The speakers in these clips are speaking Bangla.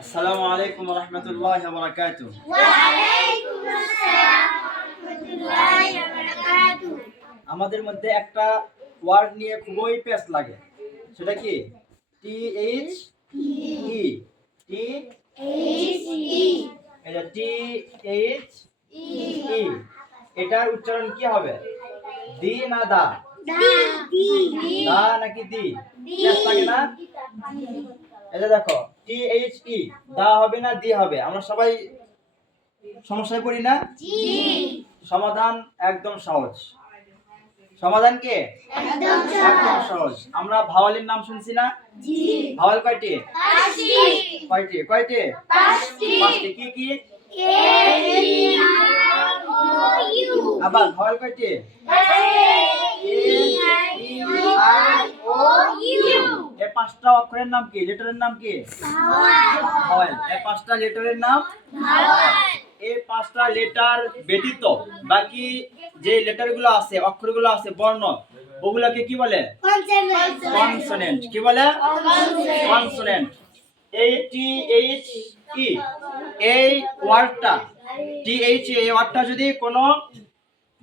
আসসালামু আলাইকুম রহমতুল্লাহ বরাকাত আমাদের মধ্যে একটা ওয়ার্ড নিয়ে খুবই পেস লাগে। সেটা কি? T H E. T H E. এটা টি এইচ ই। এটার উচ্চারণ কি হবে? দি না দা? দা। দা নাকি দি? পেস লাগে না? এটা দেখো টি এইচ ই দা হবে না দি হবে। আমরা সবাই সমস্যায় পড়ি না? সমাধান একদম সহজ। সমাধান কে? একদম সহজ। আমরা ভাওয়ালের নাম শুনছি না? ভাওয়াল কয়টি? কয়টি? কয়টি? পাঁচটি। কি কি? আবার ভাওয়াল কয়টি? এ পাঁচটা অক্ষরের নাম কি? লেটারের নাম কি? ভাওয়াল। এই পাঁচটা লেটারের নাম? এই পাঁচটা লেটার ব্যতীত বাকি যে লেটারগুলো আছে অক্ষরগুলো আছে বর্ণ ওগুলাকে কি বলে? কনসোনেন্ট। কনসোনেন্ট কি বলে? কনসোনেন্ট। এই টি এইচ ই এই ওয়ার্ডটা টি এইচ এই ওয়ার্ডটা যদি কোনো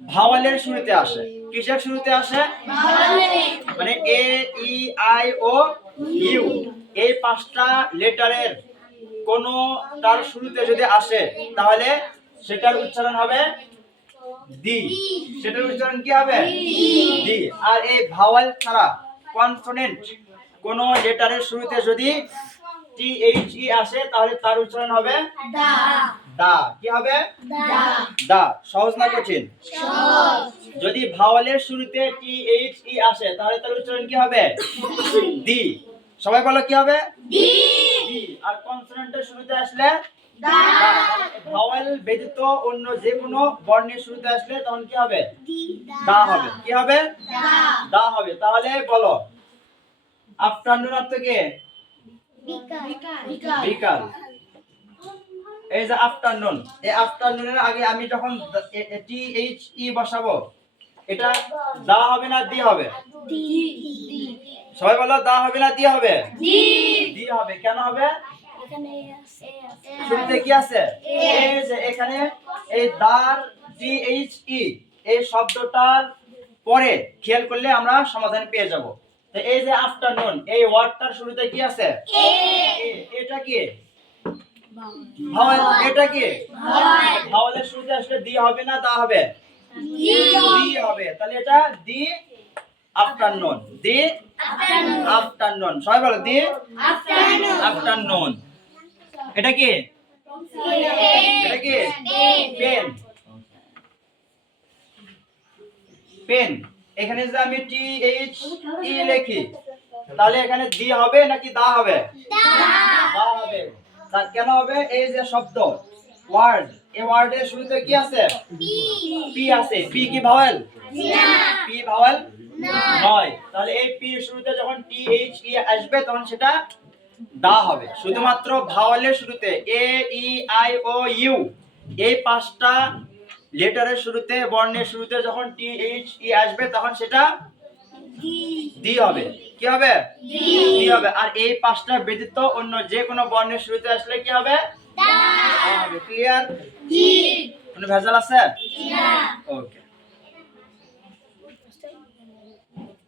ভাওয়ালের শুরুতে আসে কিসের শুরুতে আসে? মানে এ ই আই ও ইউ, এই পাঁচটা লেটারের কোন তার শুরুতে যদি আসে, তাহলে সেটার উচ্চারণ হবে দি। সেটার উচ্চারণ কি হবে? দি। আর এই ভাওয়াল ছাড়া কনসোনেন্ট কোন লেটারের শুরুতে যদি টি এইচ ই আসে তাহলে তার উচ্চারণ হবে দা। দা। কি হবে? দা। দা। সহজ না কঠিন? যদি ভাওয়ালের শুরুতে টি এইচ ই আসে তাহলে তার উচ্চারণ কি হবে? দি। সবাই বলো কি হবে? দি। আর কনসোনেন্টের শুরুতে আসলে? দা। ভাওয়াল ব্যতীত অন্য যে কোনো বর্ণের শুরুতে আসলে তখন কি হবে? দা। হবে। কি হবে? দা। দা হবে। তাহলে বলো। আফটারনুন অর্থ কি? বিকাল। এই যে আফটারনুন এই আফটারনুনের আগে আমি যখন টি এইচ ই বসাবো এটা দা হবে না দি হবে সবাই বলো দা হবে না দি হবে? দি। দি হবে। কেন হবে? এখানে আছে। শুরুতে কি আছে? এই যে এখানে এই দার টি এইচ ই এই শব্দটার পরে খেয়াল করলে আমরা সমাধান পেয়ে যাব। এই যে আফটারনুন এই ওয়ার্ডটার শুরুতে কি আছে? এটা কি? ভাওয়াল এটা কি। ভাওয়ালের শুরুতে আসলে দি হবে না দা হবে। দি হবে। তাহলে এটা দি আফটারনুন। The afternoon. সবাই বলো দি আফটারনুন। এটা কি? এটা কি? পেন। পেন। এখানে যদি আমি টি এইচ ই লিখি তাহলে এখানে দি হবে নাকি দা হবে? দা। হবে। তা কেন হবে? এই যে শব্দ ওয়ার্ড এই ওয়ার্ডের শুরুতে কি আছে? পি আছে। পি কি ভাওয়েল পি ভাওয়েল নয় তাহলে এই পি এর শুরুতে যখন টি এইচ ই আসবে তখন সেটা দা হবে। শুধুমাত্র ভাওয়ালের শুরুতে এ ই আই ও ইউ এই পাঁচটা লেটারের শুরুতে বর্ণের শুরুতে যখন টি এইচ ই আসবে তখন সেটা দি হবে। কি হবে? দি হবে। আর এই পাঁচটা ব্যতীত অন্য যে কোনো বর্ণের শুরুতে আসলে কি হবে? ক্লিয়ার কোনো ভেজাল আছে? ওকে